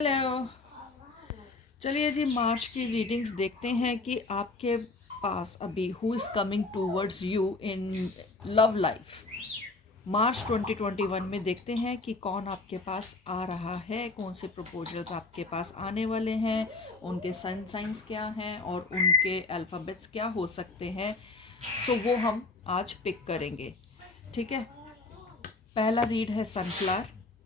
Hello. चलिए जी, मार्च की readings देखते हैं कि आपके पास अभी who is coming towards you in love life. March 2021 में देखते हैं कि कौन आपके पास आ रहा है, कौन से प्रपोजल्स आपके पास आने वाले हैं, उनके सन साइंस क्या हैं और उनके अल्फ़ाबेट्स क्या हो सकते हैं। सो वो हम आज पिक करेंगे। ठीक है, पहला रीड है सनफ्लावर,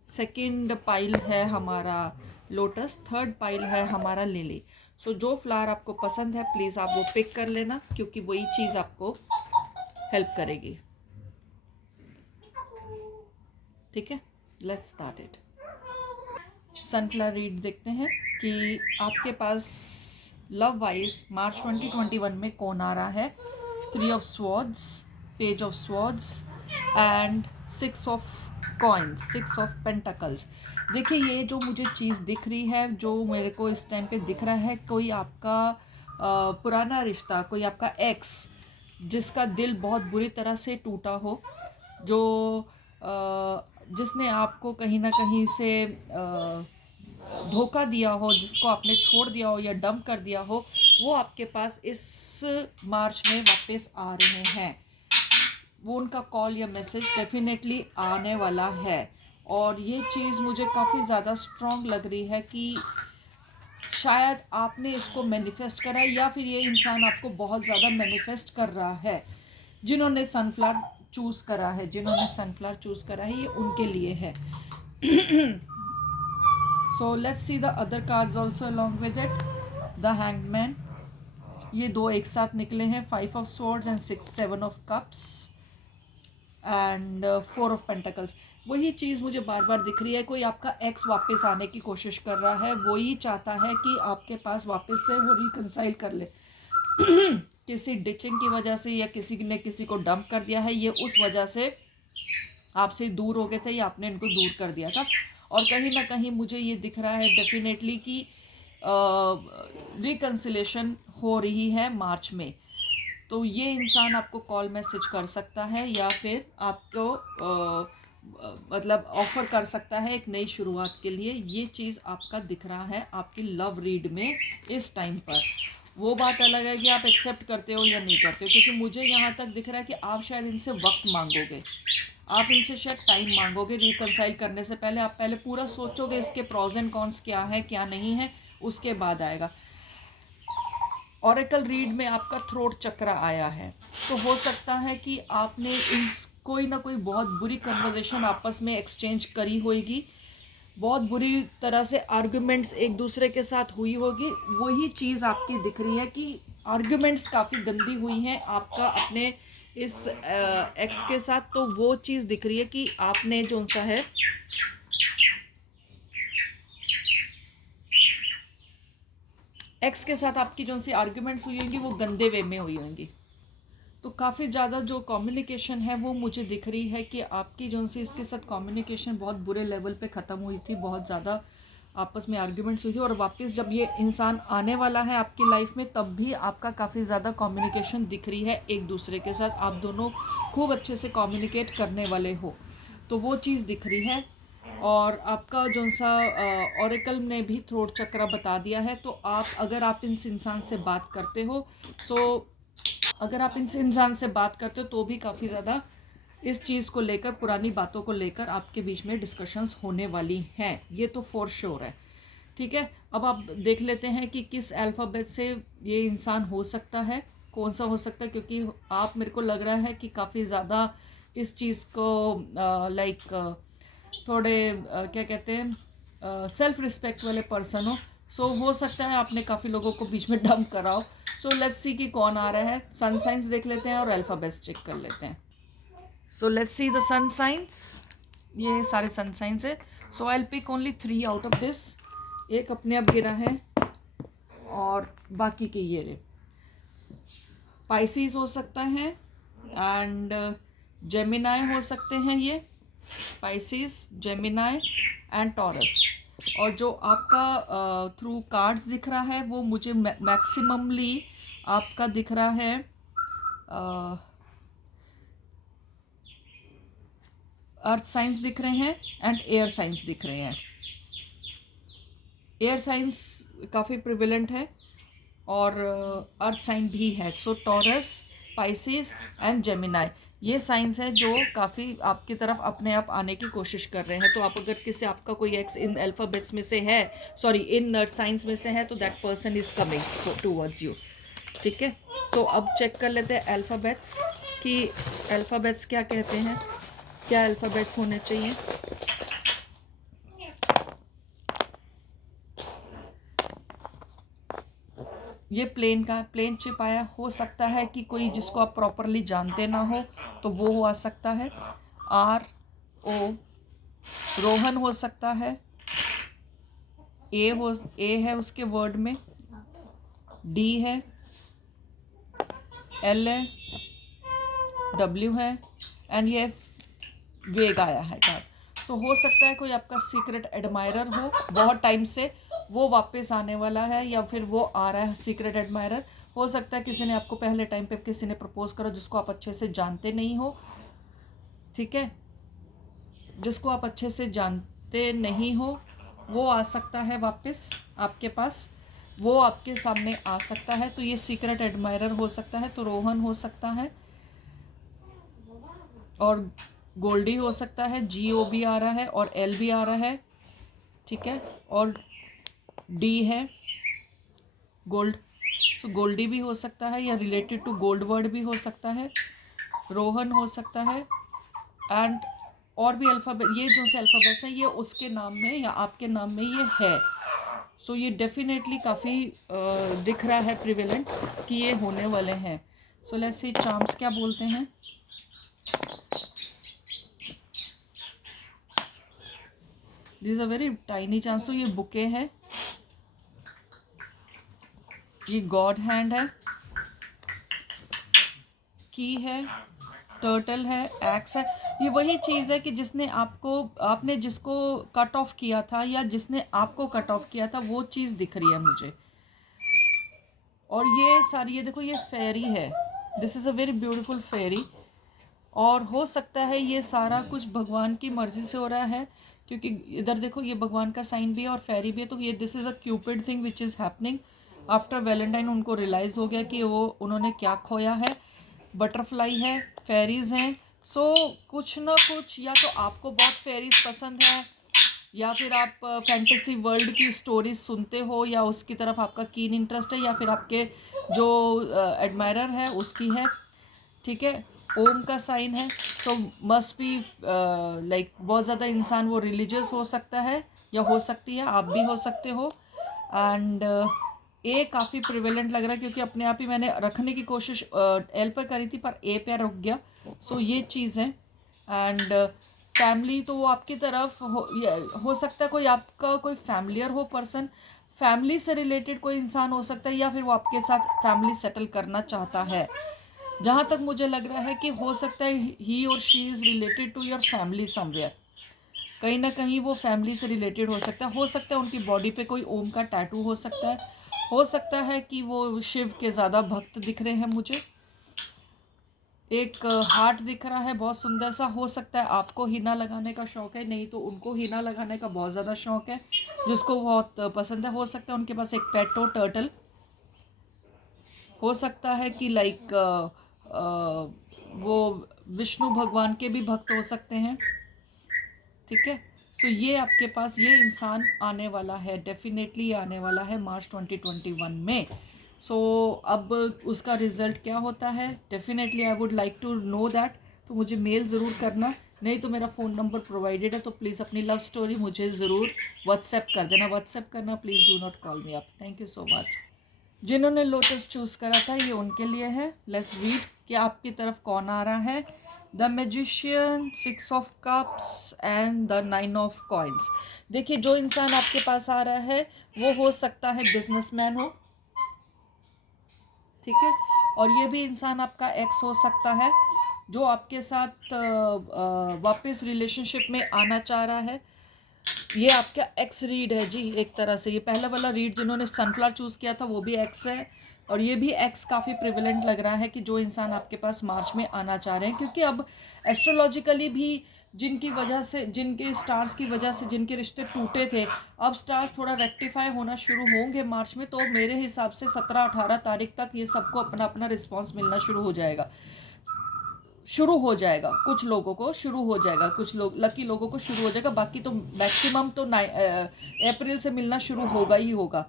सेकंड पाइल है हमारा लोटस, थर्ड पाइल है हमारा लिली। सो जो फ्लावर आपको पसंद है प्लीज़ आप वो पिक कर लेना, क्योंकि वही चीज़ आपको हेल्प करेगी। ठीक है, let's start it. Sunflower read देखते हैं कि आपके पास लव वाइज मार्च 2021 में कौन आ रहा है। 3 of swords, page of swords and 6 of coins, 6 of pentacles. देखिए, ये जो मुझे चीज़ दिख रही है, जो मेरे को इस टाइम पे दिख रहा है, कोई आपका पुराना रिश्ता, कोई आपका एक्स जिसका दिल बहुत बुरी तरह से टूटा हो, जो जिसने आपको कहीं ना कहीं से धोखा दिया हो, जिसको आपने छोड़ दिया हो या डंप कर दिया हो, वो आपके पास इस मार्च में वापस आ रहे हैं। वो उनका कॉल या मैसेज डेफिनेटली आने वाला है। और ये चीज़ मुझे काफ़ी ज़्यादा स्ट्रॉन्ग लग रही है कि शायद आपने इसको मैनिफेस्ट करा है या फिर ये इंसान आपको बहुत ज़्यादा मैनिफेस्ट कर रहा है। जिन्होंने सनफ्लावर चूज़ करा है, जिन्होंने सनफ्लावर चूज़ करा है, ये उनके लिए है। So let's see the other cards also along with it. The hangman, ये दो एक साथ निकले हैं, 5 of swords and 7 of cups and 4 of pentacles. वही चीज़ मुझे बार बार दिख रही है, कोई आपका एक्स वापस आने की कोशिश कर रहा है, वही चाहता है कि आपके पास वापस से वो रिकंसाइल कर ले। किसी डिचिंग की वजह से या किसी ने किसी को डंप कर दिया है, ये उस वजह से आपसे दूर हो गए थे या आपने इनको दूर कर दिया था। और कहीं ना कहीं मुझे ये दिख रहा है डेफिनेटली कि रिकन्सिलेशन हो रही है मार्च में। तो ये इंसान आपको कॉल मैसेज कर सकता है या फिर आपको मतलब ऑफर कर सकता है एक नई शुरुआत के लिए। ये चीज़ आपका दिख रहा है आपकी लव रीड में इस टाइम पर। वो बात अलग है कि आप एक्सेप्ट करते हो या नहीं करते हो, क्योंकि मुझे यहाँ तक दिख रहा है कि आप शायद इनसे वक्त मांगोगे, आप इनसे शायद टाइम मांगोगे रिकंसाइल करने से पहले। आप पहले पूरा सोचोगे इसके प्रोज एंड कॉन्स क्या है क्या नहीं है, उसके बाद आएगा। ऑरेकल रीड में आपका थ्रोट चक्र आया है, तो हो सकता है कि आपने इन कोई ना कोई बहुत बुरी कन्वर्जेशन आपस में एक्सचेंज करी होगी, बहुत बुरी तरह से आर्गुमेंट्स एक दूसरे के साथ हुई होगी। वही चीज़ आपकी दिख रही है कि आर्गुमेंट्स काफ़ी गंदी हुई हैं आपका अपने इस एक्स के साथ। तो वो चीज़ दिख रही है कि आपने जो सा है एक्स के साथ आपकी जो सी आर्ग्यूमेंट्स हुई होंगी वो गंदे वे में हुई होंगी। तो काफ़ी ज़्यादा जो कम्युनिकेशन है वो मुझे दिख रही है कि आपकी जो सी इसके साथ कम्युनिकेशन बहुत बुरे लेवल पे ख़त्म हुई थी, बहुत ज़्यादा आपस में आर्ग्यूमेंट्स हुई थी। और वापस जब ये इंसान आने वाला है आपकी लाइफ में, तब भी आपका काफ़ी ज़्यादा कम्युनिकेशन दिख रही है एक दूसरे के साथ। आप दोनों खूब अच्छे से कम्युनिकेट करने वाले हो, तो वो चीज़ दिख रही है। और आपका जो सा ऑरेकल ने भी थ्रोट चक्र बता दिया है। तो आप अगर आप इस इंसान से बात करते हो, सो अगर आप इस इंसान से बात करते हो तो भी काफ़ी ज़्यादा इस चीज़ को लेकर, पुरानी बातों को लेकर आपके बीच में डिस्कशंस होने वाली हैं, ये तो फॉर श्योर है। ठीक है, अब आप देख लेते हैं कि किस अल्फ़ाबेट से ये इंसान हो सकता है, कौन सा हो सकता है। क्योंकि आप, मेरे को लग रहा है कि काफ़ी ज़्यादा इस चीज़ को लाइक थोड़े क्या कहते हैं, सेल्फ रिस्पेक्ट वाले पर्सन हो। सो हो सकता है आपने काफ़ी लोगों को बीच में डंप करा हो। सो लेट्स सी कि कौन आ रहा है। सन साइंस देख लेते हैं और अल्फ़ाबेट्स चेक कर लेते हैं। So let's see the sun signs. ये सारे सन साइंस है। So I will pick only 3 out of this. एक अपने आप गिरा है और बाकी के ये रे। पाइसिस हो सकता है एंड जेमिनाई हो सकते हैं ये। Pisces, Gemini and taurus. और जो आपका थ्रू कार्ड्स दिख रहा है वो मुझे मैक्सिममली आपका दिख रहा है अर्थ साइंस दिख रहे हैं एंड एयर साइंस दिख रहे हैं। एयर साइंस काफ़ी प्रिविलेंट है और अर्थ साइन भी है। सो टॉरस, पाइसिस एंड जेमिनाई ये साइंस है जो काफ़ी आपकी तरफ अपने आप आने की कोशिश कर रहे हैं। तो आप अगर किसी आपका कोई एक्स इन अल्फ़ाबेट्स में से है, सॉरी इन साइंस में से है, तो that person is coming towards you. ठीक है, सो अब चेक कर लेते हैं अल्फ़ाबेट्स कि अल्फ़ाबेट्स क्या कहते हैं, क्या अल्फ़ाबेट्स होने चाहिए। ये प्लेन का प्लेन चिप आया, हो सकता है कि कोई जिसको आप प्रॉपरली जानते ना हो तो वो आ सकता है। आर ओ रोहन हो सकता है, ए है उसके वर्ड में, डी है, एल है, डब्ल्यू है एंड ये वेग आया है कार्ड। तो हो सकता है कोई आपका सीक्रेट एडमायरर हो बहुत टाइम से, वो वापस आने वाला है या फिर वो आ रहा है सीक्रेट एडमायरर। हो सकता है किसी ने आपको पहले टाइम पे किसी ने प्रपोज करो जिसको आप अच्छे से जानते नहीं हो। ठीक है, जिसको आप अच्छे से जानते नहीं हो वो आ सकता है वापस आपके पास, वो आपके सामने आ सकता है। तो ये सीक्रेट एडमायरर हो सकता है। तो रोहन हो सकता है और गोल्डी हो सकता है, GO भी आ रहा है और L भी आ रहा है। ठीक है, और D है गोल्ड, सो गोल्डी भी हो सकता है या रिलेटेड टू गोल्ड वर्ड भी हो सकता है, रोहन हो सकता है एंड और भी अल्फ़ाबेट, ये जो से अल्फ़ाबेट्स हैं ये उसके नाम में या आपके नाम में ये है। सो ये डेफिनेटली काफ़ी दिख रहा है प्रिवेलेंट कि ये होने वाले हैं। सो लेट्स सी चार्म्स क्या बोलते हैं। This a very tiny chance. तो ये बुके है, ये गॉड हैंड है, की है, टर्टल है, एक्स है। ये वही चीज़ है कि जिसने आपने जिसको कट ऑफ किया था या जिसने आपको कट ऑफ किया था वो चीज़ दिख रही है मुझे। और ये सारी, ये देखो ये फेरी है, this is a very beautiful fairy. और हो सकता है ये सारा कुछ भगवान की मर्ज़ी से हो रहा है क्योंकि इधर देखो ये भगवान का साइन भी है और फेरी भी है। तो ये this is a Cupid thing which is happening after Valentine. उनको रियलाइज़ हो गया कि वो उन्होंने क्या खोया है। बटरफ्लाई है, फेरीज़ हैं। सो कुछ ना कुछ, या तो आपको बहुत फेरीज पसंद है या फिर आप फैंटेसी वर्ल्ड की स्टोरीज सुनते हो या उसकी तरफ आपका कीन इंटरेस्ट है, या फिर आपके जो एडमायरर है उसकी है। ठीक है, ओम का साइन है। सो मस्ट बी लाइक बहुत ज़्यादा इंसान वो रिलीजियस हो सकता है या हो सकती है, आप भी हो सकते हो। एंड ए काफ़ी प्रिवेलेंट लग रहा है क्योंकि अपने आप ही मैंने रखने की कोशिश एल पर करी थी पर ए पे रुक गया। सो ये चीज़ है। एंड फैमिली तो वो आपकी तरफ हो सकता है, कोई आपका कोई फैमिलियर हो पर्सन, फैमिली से रिलेटेड कोई इंसान हो सकता है या फिर वो आपके साथ फैमिली सेटल करना चाहता है। जहाँ तक मुझे लग रहा है कि हो सकता है ही और she is related to your family somewhere, कहीं ना कहीं वो फैमिली से रिलेटेड हो सकता है। हो सकता है उनकी बॉडी पे कोई ओम का टैटू हो सकता है। हो सकता है कि वो शिव के ज़्यादा भक्त दिख रहे हैं मुझे। एक हार्ट दिख रहा है बहुत सुंदर सा। हो सकता है आपको हीना लगाने का शौक़ है, नहीं तो उनको हीना लगाने का बहुत ज़्यादा शौक़ है जिसको बहुत पसंद है। हो सकता है उनके पास एक पेट हो, टर्टल। हो सकता है कि लाइक वो विष्णु भगवान के भी भक्त हो सकते हैं। ठीक है, सो ये आपके पास ये इंसान आने वाला है, डेफिनेटली आने वाला है मार्च 2021 में। सो अब उसका रिज़ल्ट क्या होता है, definitely I would like to know that. तो मुझे मेल ज़रूर करना, नहीं तो मेरा फ़ोन नंबर प्रोवाइडेड है, तो प्लीज़ अपनी लव स्टोरी मुझे ज़रूर व्हाट्सएप कर देना। व्हाट्सएप करना, please do not call me up. Thank you so much. जिन्होंने लोटस चूज़ करा था ये उनके लिए है। लेट्स रीड कि आपकी तरफ कौन आ रहा है। The magician, 6 of cups and the 9 of coins. देखिए जो इंसान आपके पास आ रहा है वो हो सकता है बिजनेसमैन हो, ठीक है, और ये भी इंसान आपका एक्स हो सकता है जो आपके साथ वापस रिलेशनशिप में आना चाह रहा है। ये आपका एक्स रीड है जी, एक तरह से। ये पहला वाला रीड जिन्होंने सनफ्लावर चूज़ किया था वो भी एक्स है, और ये भी एक्स काफ़ी प्रिविलेंट लग रहा है कि जो इंसान आपके पास मार्च में आना चाह रहे हैं, क्योंकि अब एस्ट्रोलॉजिकली भी जिनकी वजह से, जिनके स्टार्स की वजह से जिनके रिश्ते टूटे थे, अब स्टार्स थोड़ा रेक्टिफाई होना शुरू होंगे मार्च में। तो मेरे हिसाब से 17-18 तारीख तक ये सबको अपना अपना रिस्पॉन्स मिलना शुरू हो जाएगा। कुछ लोगों को शुरू हो जाएगा, कुछ लोग लकी लोगों को शुरू हो जाएगा, बाकी तो मैक्सिमम तो अप्रैल से मिलना शुरू होगा ही होगा।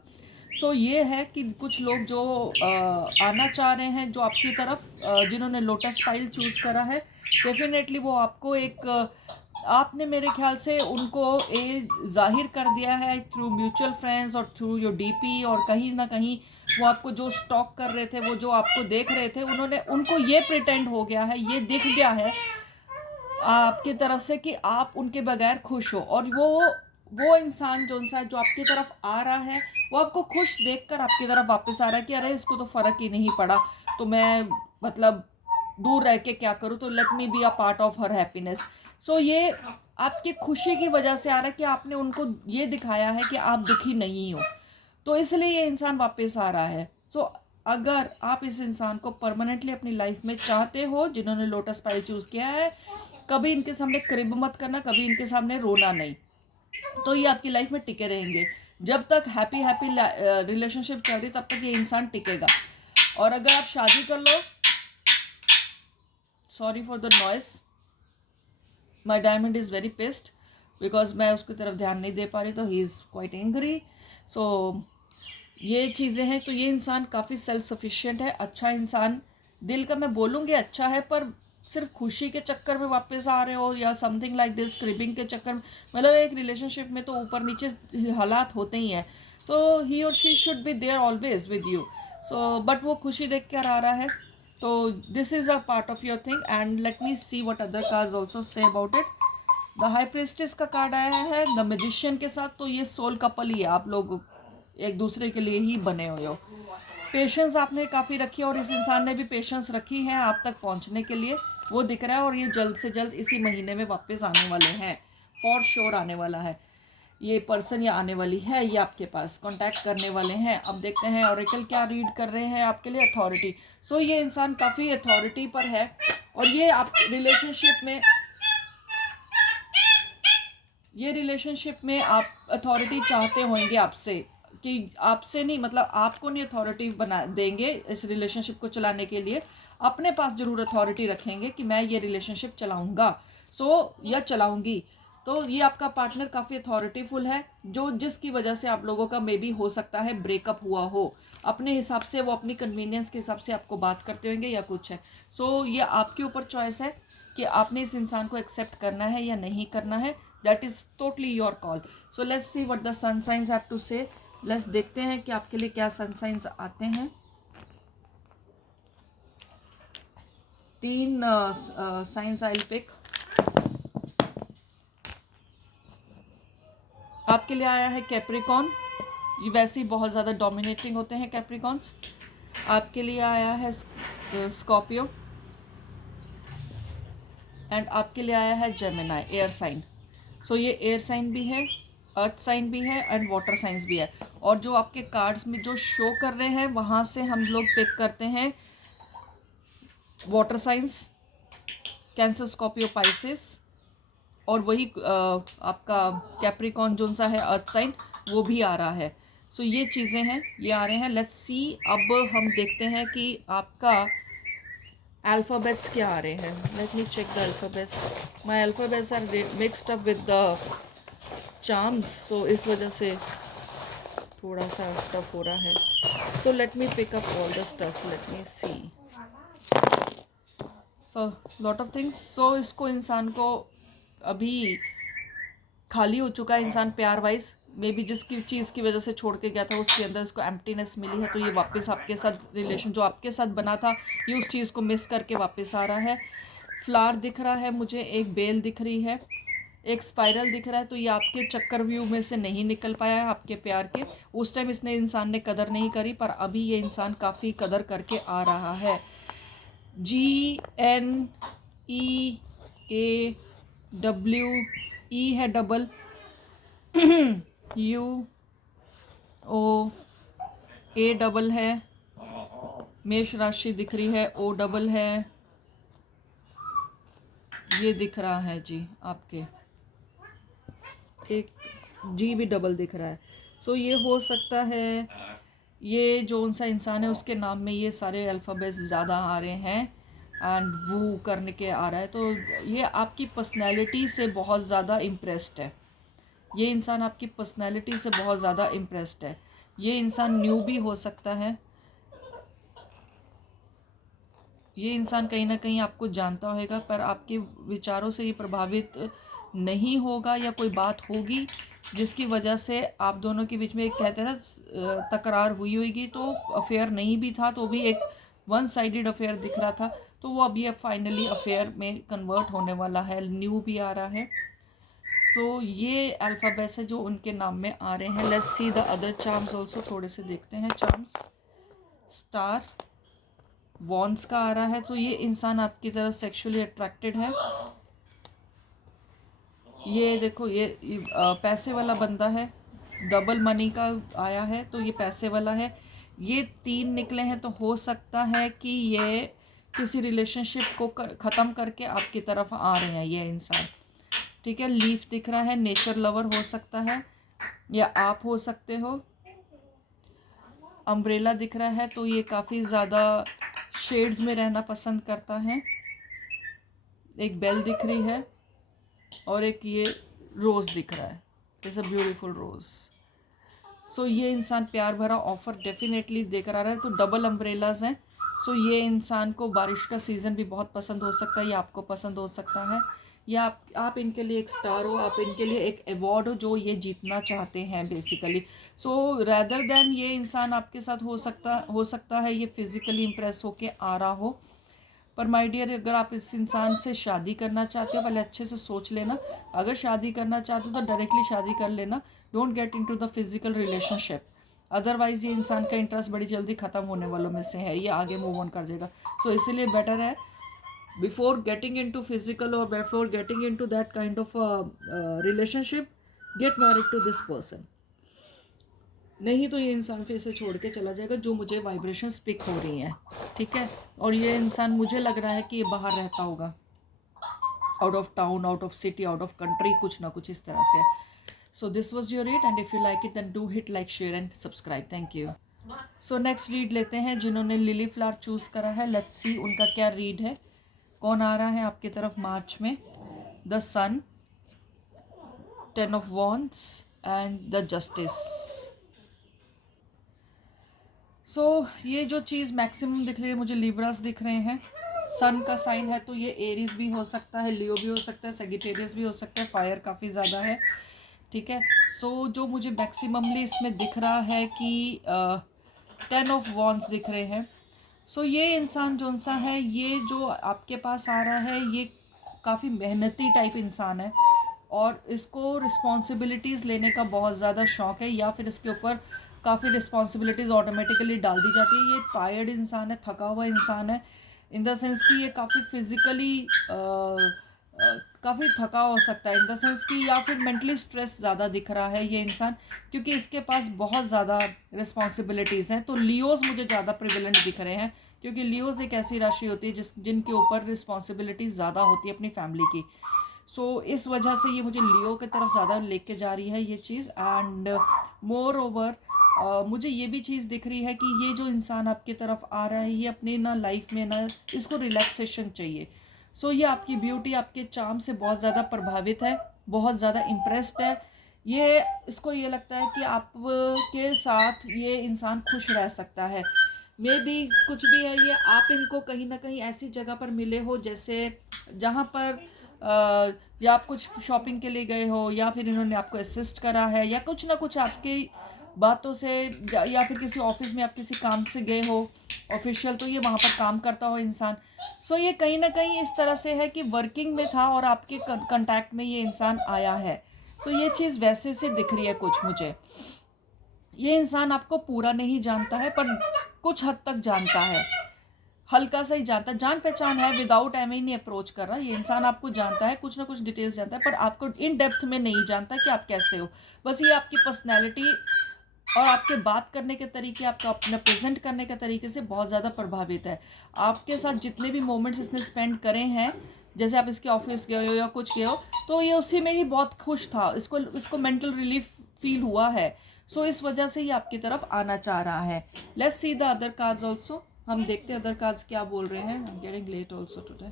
सो ये है कि कुछ लोग जो आना चाह रहे हैं, जो आपकी तरफ जिन्होंने लोटस फाइल चूज़ करा है, डेफिनेटली वो आपको एक आपने मेरे ख्याल से उनको ये जाहिर कर दिया है थ्रू म्यूचुअल फ्रेंड्स और थ्रू योर डीपी, और कहीं ना कहीं वो आपको जो स्टॉक कर रहे थे, वो जो आपको देख रहे थे, उनको ये प्रिटेंड हो गया है, ये दिख गया है आपकी तरफ से कि आप उनके बगैर खुश हो। और वो इंसान जो आपकी तरफ आ रहा है, वो आपको खुश देखकर आपकी तरफ वापस आ रहा है कि अरे इसको तो फ़र्क ही नहीं पड़ा, तो मैं मतलब दूर रह के क्या करूँ, तो let me be a part of her happiness. So ये आपकी खुशी की वजह से आ रहा है कि आपने उनको ये दिखाया है कि आप दुखी नहीं हो, तो इसलिए ये इंसान वापस आ रहा है। सो अगर आप इस इंसान को परमानेंटली अपनी लाइफ में चाहते हो, जिन्होंने लोटस पाइल चूज़ किया है, कभी इनके सामने क्रिब मत करना, कभी इनके सामने रोना नहीं, तो ये आपकी लाइफ में टिके रहेंगे। जब तक हैप्पी रिलेशनशिप चल रही, तब तक ये इंसान टिकेगा। और अगर आप शादी कर लो, sorry for the noise, my diamond is very pissed because मैं उसकी तरफ ध्यान नहीं दे पा रही, तो he is quite angry. So ये चीज़ें हैं। तो ये इंसान काफ़ी सेल्फ सफिशिएंट है, अच्छा इंसान, दिल का मैं बोलूँगी अच्छा है, पर सिर्फ खुशी के चक्कर में वापस आ रहे हो या समथिंग लाइक दिस, क्रिबिंग के चक्कर में, मतलब एक रिलेशनशिप में तो ऊपर नीचे हालात होते ही हैं, तो ही और she should be there always with you. So but वो खुशी देख कर आ रहा है, तो this is a part of your thing. And let me see what other cards also say about it. The high priestess का कार्ड आया है द मैजिशियन के साथ, तो ये सोल कपल ही है, आप लोग एक दूसरे के लिए ही बने हुए हो। पेशेंस आपने काफ़ी रखी है और इस इंसान ने भी पेशेंस रखी है आप तक पहुंचने के लिए, वो दिख रहा है। और ये जल्द से जल्द इसी महीने में वापस आने वाले हैं, फॉर श्योर आने वाला है ये पर्सन, या आने वाली है ये आपके पास, कांटेक्ट करने वाले हैं। अब देखते हैं ऑरेकल क्या रीड कर रहे हैं आपके लिए। अथॉरिटी, सो ये इंसान काफ़ी अथॉरिटी पर है, और ये आप रिलेशनशिप में आप अथॉरिटी चाहते होंगे आपसे, कि आपसे नहीं, मतलब आपको नहीं अथॉरिटी बना देंगे इस रिलेशनशिप को चलाने के लिए, अपने पास जरूर अथॉरिटी रखेंगे कि मैं ये रिलेशनशिप चलाऊंगा, या चलाऊंगी। तो ये आपका पार्टनर काफ़ी अथॉरिटीफुल है, जो जिसकी वजह से आप लोगों का मे बी हो सकता है ब्रेकअप हुआ हो। अपने हिसाब से वो अपनी कन्वीनियंस के हिसाब से आपको बात करते होंगे या कुछ है। सो ये आपके ऊपर चॉइस है कि आपने इस इंसान को एक्सेप्ट करना है या नहीं करना है। That is totally your call. So let's see what the sun signs have to say. Let's देखते हैं कि आपके लिए क्या सन साइंस आते हैं। 3 साइंस आई विल पिक। आपके लिए आया है कैप्रिकॉन, ये वैसे ही बहुत ज़्यादा डोमिनेटिंग होते हैं कैप्रिकॉन्स। आपके लिए आया है स्कॉर्पियो, एंड आपके लिए आया है जेमिनाई, एयर साइन। सो ये एयर साइन भी है, अर्थ साइन भी है, एंड वाटर साइंस भी है। और जो आपके कार्ड्स में जो शो कर रहे हैं, वहाँ से हम लोग पिक करते हैं water science, cancer, Scorpio, Pisces, और वही आपका कैप्रिकॉन जो सा है अर्थ साइन, वो भी आ रहा है। सो ये चीज़ें हैं, ये आ रहे हैं। लेट्स सी, अब हम देखते हैं कि आपका अल्फ़ाबेट्स क्या आ रहे हैं। Let me check the alphabets. My alphabets are mixed up with the charms, so इस वजह से थोड़ा सा टफ हो रहा है। So let me pick up all the stuff, let me see. So lot of things. So इसको इंसान को अभी खाली हो चुका है इंसान प्यार वाइज, मे बी जिसकी चीज़ की वजह से छोड़ के गया था उसके अंदर इसको एम्प्टीनेस मिली है, तो ये वापस आपके साथ रिलेशन जो आपके साथ बना था, ये उस चीज़ को मिस करके वापस आ रहा है। फ्लावर दिख रहा है मुझे, एक बेल दिख रही है, एक स्पाइरल दिख रहा है। तो ये आपके चक्कर व्यू में से नहीं निकल पाया है आपके प्यार के। उस टाइम इंसान ने कदर नहीं करी, पर अभी ये इंसान काफ़ी कदर करके आ रहा है। GNEAW, ई है डबल, UO, A डबल है, मेष राशि दिख रही है, O डबल है, ये दिख रहा है जी आपके, एक जी भी डबल दिख रहा है। सो ये हो सकता है ये जो उनसा इंसान है उसके नाम में ये सारे अल्फ़ाबेट्स ज़्यादा आ रहे हैं एंड वो करने के आ रहा है। तो ये आपकी पर्सनैलिटी से बहुत ज़्यादा इम्प्रेस्ड है, ये इंसान आपकी पर्सनैलिटी से बहुत ज़्यादा इम्प्रेस्ड है। ये इंसान न्यू भी हो सकता है, ये इंसान कहीं ना कहीं आपको जानता होगा पर आपके विचारों से ये प्रभावित नहीं होगा, या कोई बात होगी जिसकी वजह से आप दोनों के बीच में एक कहते हैं ना तकरार हुई होगी। तो अफेयर नहीं भी था तो भी एक वन साइडेड अफेयर दिख रहा था, तो वो अब ये फाइनली अफेयर में कन्वर्ट होने वाला है, न्यू भी आ रहा है। सो ये अल्फ़ाबेट्स है जो उनके नाम में आ रहे हैं। Let's see the other charms also, थोड़े से देखते हैं चार्म्स। स्टार, वॉन्ड्स का आ रहा है, तो ये इंसान आपकी तरफ सेक्सुअली अट्रैक्टेड है। ये देखो ये पैसे वाला बंदा है, डबल मनी का आया है तो ये पैसे वाला है। ये 3 निकले हैं तो हो सकता है कि ये किसी रिलेशनशिप को ख़त्म करके आपकी तरफ आ रहे हैं ये इंसान, ठीक है। लीफ दिख रहा है, नेचर लवर हो सकता है या आप हो सकते हो। अम्ब्रेला दिख रहा है तो ये काफ़ी ज़्यादा शेड्स में रहना पसंद करता है। एक बेल दिख रही है और एक ये रोज़ दिख रहा है, इट्स अ ब्यूटीफुल रोज़। सो ये इंसान प्यार भरा ऑफ़र डेफिनेटली देकर आ रहा है। तो डबल अम्ब्रेलाज हैं। सो ये इंसान को बारिश का सीज़न भी बहुत पसंद हो सकता है, या आपको पसंद हो सकता है, या आप इनके लिए एक स्टार हो, आप इनके लिए एक अवार्ड हो जो ये जीतना चाहते हैं बेसिकली। सो रैदर दैन ये इंसान आपके साथ हो सकता है ये फिज़िकली इम्प्रेस होके आ रहा हो। पर माय डियर, अगर आप इस इंसान से शादी करना चाहते हो, पहले अच्छे से सोच लेना। अगर शादी करना चाहते हो तो डायरेक्टली शादी कर लेना, don't get into the physical relationship. Otherwise ये इंसान का इंटरेस्ट बड़ी जल्दी ख़त्म होने वालों में से है, ये आगे मूव ऑन कर जाएगा। सो इसीलिए बेटर है बिफोर गेटिंग इनटू फिजिकल और before getting into that kind of relationship, get married to this person. नहीं तो ये इंसान फिर से छोड़ के चला जाएगा, जो मुझे वाइब्रेशंस पिक हो रही हैं, ठीक है। और ये इंसान मुझे लग रहा है कि ये बाहर रहता होगा, out of town, out of city, out of country, कुछ ना कुछ इस तरह से। So this was your read and if you like it then do hit like, share and subscribe. Thank you. So next read लेते हैं जिन्होंने lily flower choose करा है। लेट्स सी उनका क्या रीड है, कौन आ रहा है आपकी तरफ मार्च में। The sun, 10 of wands and the justice. So ये जो चीज़ मैक्सिमम दिख रही है मुझे, लिब्रास दिख रहे हैं। सन का साइन है तो ये एरीज भी हो सकता है, लियो भी हो सकता है, सेजिटेरियस भी हो सकता है, फायर काफ़ी ज़्यादा है, ठीक है। सो जो मुझे मैक्सिममली इसमें दिख रहा है कि 10 ऑफ वॉन्ड्स दिख रहे हैं। सो ये इंसान जो सा है, ये जो आपके पास आ रहा है, ये काफ़ी मेहनती टाइप इंसान है और इसको रिस्पॉन्सिबिलिटीज़ लेने का बहुत ज़्यादा शौक़ है, या फिर इसके ऊपर काफ़ी रिस्पॉन्सिबिलिटीज़ ऑटोमेटिकली डाल दी जाती है। ये टायर्ड इंसान है, थका हुआ इंसान है, इन द सेंस कि ये काफ़ी फिज़िकली काफ़ी थका हो सकता है, इन द सेंस कि या फिर मेंटली स्ट्रेस ज़्यादा दिख रहा है ये इंसान, क्योंकि इसके पास बहुत ज़्यादा रिस्पॉन्सिबिलिटीज़ हैं। तो लियोज़ मुझे ज़्यादा प्रिवेलेंट दिख रहे हैं, क्योंकि लियोज़ एक ऐसी राशि होती है जिनके ऊपर रिस्पॉन्सिबिलिटी ज़्यादा होती है अपनी फैमिली की। सो इस वजह से ये मुझे लियो की तरफ ज़्यादा लेके जा रही है ये चीज़। एंड मोर ओवर मुझे ये भी चीज़ दिख रही है कि ये जो इंसान आपकी तरफ आ रहा है, ये अपनी ना लाइफ में ना इसको रिलैक्सेशन चाहिए। सो ये आपकी ब्यूटी, आपके चार्म से बहुत ज़्यादा प्रभावित है, बहुत ज़्यादा इम्प्रेस्ड है। ये इसको ये लगता है कि आप के साथ ये इंसान खुश रह सकता है। मे बी कुछ भी है ये, आप इनको कहीं ना कहीं ऐसी जगह पर मिले हो जैसे जहाँ पर या आप कुछ शॉपिंग के लिए गए हो, या फिर इन्होंने आपको असिस्ट करा है, या कुछ ना कुछ आपकी बातों से, या फिर किसी ऑफिस में आप किसी काम से गए हो ऑफिशियल, तो ये वहाँ पर काम करता हो इंसान। सो ये कहीं ना कहीं इस तरह से है कि वर्किंग में था और आपके कांटेक्ट में ये इंसान आया है। सो ये चीज़ वैसे से दिख रही है कुछ मुझे। ये इंसान आपको पूरा नहीं जानता है पर कुछ हद तक जानता है, हल्का सा ही जानता है, जान पहचान है, विदाउट एम ही नहीं अप्रोच कर रहा। ये इंसान आपको जानता है, कुछ ना कुछ डिटेल्स जानता है, पर आपको इन डेप्थ में नहीं जानता कि आप कैसे हो। बस ये आपकी पर्सनैलिटी और आपके बात करने के तरीके, आपका अपना प्रेजेंट करने के तरीके से बहुत ज़्यादा प्रभावित है। आपके साथ जितने भी मोमेंट्स इसने स्पेंड करे हैं जैसे आप इसके ऑफिस गए हो या कुछ गए हो तो ये उसी में ही बहुत खुश था, इसको मेंटल रिलीफ फील हुआ है। सो इस वजह से ये आपकी तरफ आना चाह रहा है। Let's see the other cards also. हम देखते हैं अदर कार्ड्स क्या बोल रहे हैं। I am getting late also today.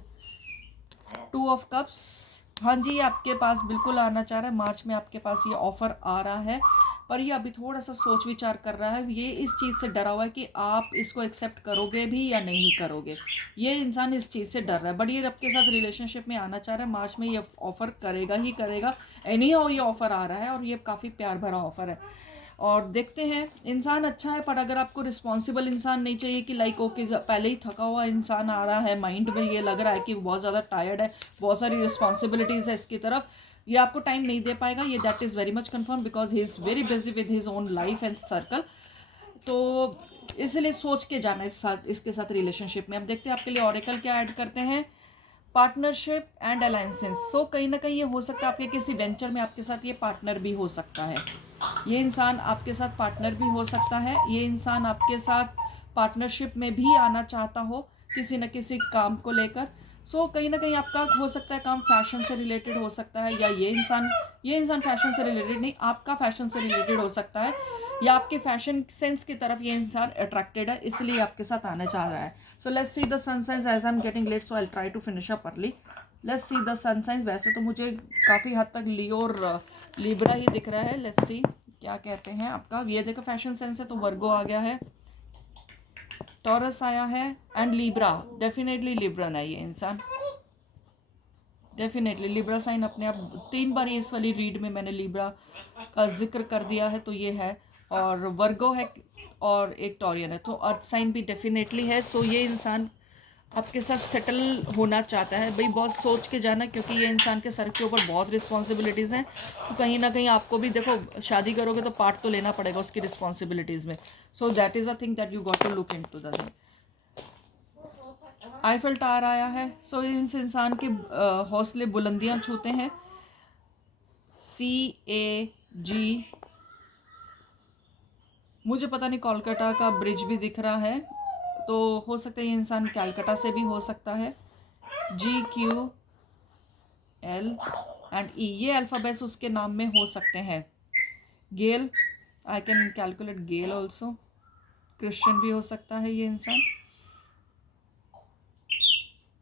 2 of cups, हाँ जी, ये आपके पास बिल्कुल आना चाह रहा है। मार्च में आपके पास ये ऑफर आ रहा है, पर ये अभी थोड़ा सा सोच विचार कर रहा है। ये इस चीज़ से डरा हुआ है कि आप इसको एक्सेप्ट करोगे भी या नहीं करोगे। ये इंसान इस चीज़ से डर रहा है, बट ये आपके साथ रिलेशनशिप में आना चाह रहा है। मार्च में ये ऑफर करेगा ही करेगा। एनी हाउ ये ऑफर आ रहा है और ये काफ़ी प्यार भरा ऑफर है। और देखते हैं, इंसान अच्छा है, पर अगर आपको रिस्पॉन्सिबल इंसान नहीं चाहिए कि लाइक ओके पहले ही थका हुआ इंसान आ रहा है, माइंड में ये लग रहा है कि बहुत ज़्यादा टायर्ड है, बहुत सारी रिस्पॉन्सिबिलिटीज़ है इसकी तरफ, ये आपको टाइम नहीं दे पाएगा, ये that is very much confirm because he is very busy with his own life and circle. तो इसलिए सोच के जाना इसके साथ रिलेशनशिप में। अब देखते हैं आपके लिए ऑरेकल क्या ऐड करते हैं। Partnership and alliances. सो कहीं ना कहीं ये हो सकता है आपके किसी वेंचर में आपके साथ ये पार्टनर भी हो सकता है। ये इंसान आपके साथ पार्टनर भी हो सकता है। ये इंसान आपके साथ पार्टनरशिप में भी आना चाहता हो किसी न किसी काम को लेकर। सो कहीं ना कहीं आपका हो सकता है काम फैशन से रिलेटेड हो सकता है, या ये इंसान फैशन से रिलेटेड नहीं, आपका फैशन से रिलेटेड हो सकता है, या आपके फैशन सेंस की तरफ ये इंसान अट्रैक्टेड है, इसलिए आपके साथ आना चाह रहा है। So let's see the sun signs as I am getting late, so I try to finish up early. Let's see the sun signs. वैसे तो मुझे काफ़ी हद तक लियो और लिब्रा ही दिख रहा है। लेट्स सी क्या कहते हैं आपका। ये देखो फैशन सेंस है तो वर्गो आ गया है, टॉरस आया है एंड लिब्रा। डेफिनेटली लिब्रन है ये इंसान, डेफिनेटली लिब्रा साइन अपने आप 3 बार इस वाली रीड में मैंने लिब्रा का जिक्र कर दिया है, तो ये है। और वर्गो है और एक टॉरियन है, तो अर्थ साइन भी डेफिनेटली है। सो ये इंसान आपके साथ सेटल होना चाहता है। भाई बहुत सोच के जाना, क्योंकि ये इंसान के सर के ऊपर बहुत रिस्पॉन्सिबिलिटीज़ हैं, तो कहीं ना कहीं आपको भी देखो शादी करोगे तो पार्ट तो लेना पड़ेगा उसकी रिस्पॉन्सिबिलिटीज़ में। So that is a thing that you got to look into the thing. Eiffel tower आया है। सो इस इंसान के हौसले बुलंदियां छूते हैं। CAG, मुझे पता नहीं, कोलकाता का ब्रिज भी दिख रहा है, तो हो सकता है ये इंसान कैलकाटा से भी हो सकता है। GQL एंड E, ये अल्फ़ाबेट्स उसके नाम में हो सकते हैं। Gayle, I can calculate Gayle also, Christian भी हो सकता है ये इंसान।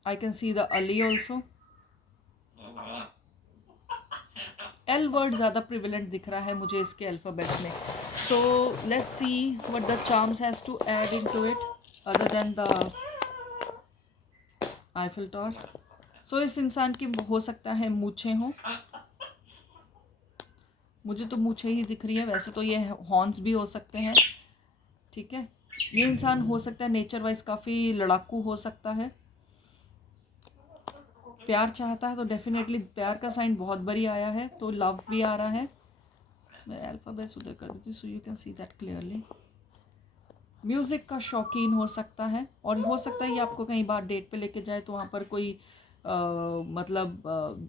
I can see the Ali also. L word ज़्यादा प्रिविलेंट दिख रहा है मुझे इसके अल्फ़ाबेट्स में। So let's see what the charms has to add into it other than the Eiffel Tower. So इस इंसान की हो सकता है मूछें हों, मुझे तो मूछें ही दिख रही है। वैसे तो ये हॉर्न्स भी हो सकते हैं, ठीक है। ये इंसान हो सकता है नेचर वाइज काफ़ी लड़ाकू हो सकता है, प्यार चाहता है, तो डेफिनेटली प्यार का साइन बहुत बड़ी आया है, तो लव भी आ रहा है। मैं अल्फ़ाबेट्स उधर कर देती हूँ so you can see that clearly. Music का शौकीन हो सकता है, और हो सकता है ये आपको कहीं बार डेट पे लेके जाए तो वहाँ पर कोई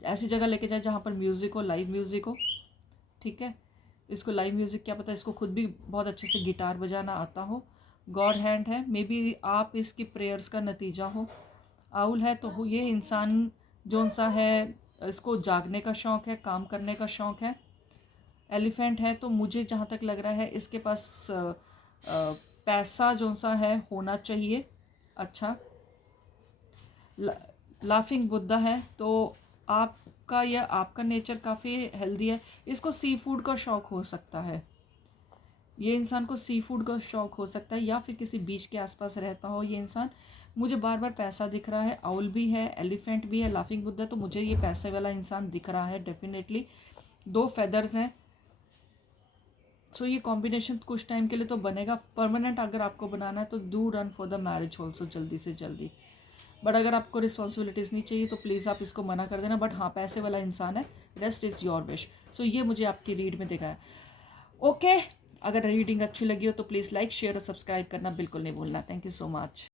ऐसी जगह लेके जाए जहाँ पर म्यूज़िक हो, लाइव म्यूज़िक हो, ठीक है। इसको लाइव म्यूज़िक क्या पता, इसको खुद भी बहुत अच्छे से गिटार बजाना आता हो। गॉड हैंड है, मे बी आप इसकी प्रेयर्स का नतीजा हो। आउल है, तो ये इंसान जोन सा है, इसको जागने का शौक़ है, काम करने का शौक़ है। एलिफेंट है, तो मुझे जहाँ तक लग रहा है इसके पास पैसा जोन सा है होना चाहिए अच्छा। लाफिंग बुद्धा है, तो आपका नेचर काफ़ी हेल्दी है। इसको सी फूड का शौक़ हो सकता है, ये इंसान को सी फूड का शौक़ हो सकता है, या फिर किसी बीच के आसपास रहता हो ये इंसान। मुझे बार बार पैसा दिख रहा है, आउल भी है, एलिफेंट भी है, लाफिंग बुद्धा, तो मुझे ये पैसे वाला इंसान दिख रहा है डेफिनेटली। 2 फेदर्स हैं, सो ये कॉम्बिनेशन कुछ टाइम के लिए तो बनेगा। परमानेंट अगर आपको बनाना है तो do run for the marriage also जल्दी से जल्दी। बट अगर आपको रिस्पॉन्सिबिलिटीज़ नहीं चाहिए तो प्लीज़ आप इसको मना कर देना। बट हाँ, पैसे वाला इंसान है, रेस्ट इज़ योर विश। सो ये मुझे आपकी रीड में दिखा है। ओके, अगर रीडिंग अच्छी लगी हो तो प्लीज़ लाइक, शेयर और सब्सक्राइब करना बिल्कुल नहीं भूलना। Thank you so much.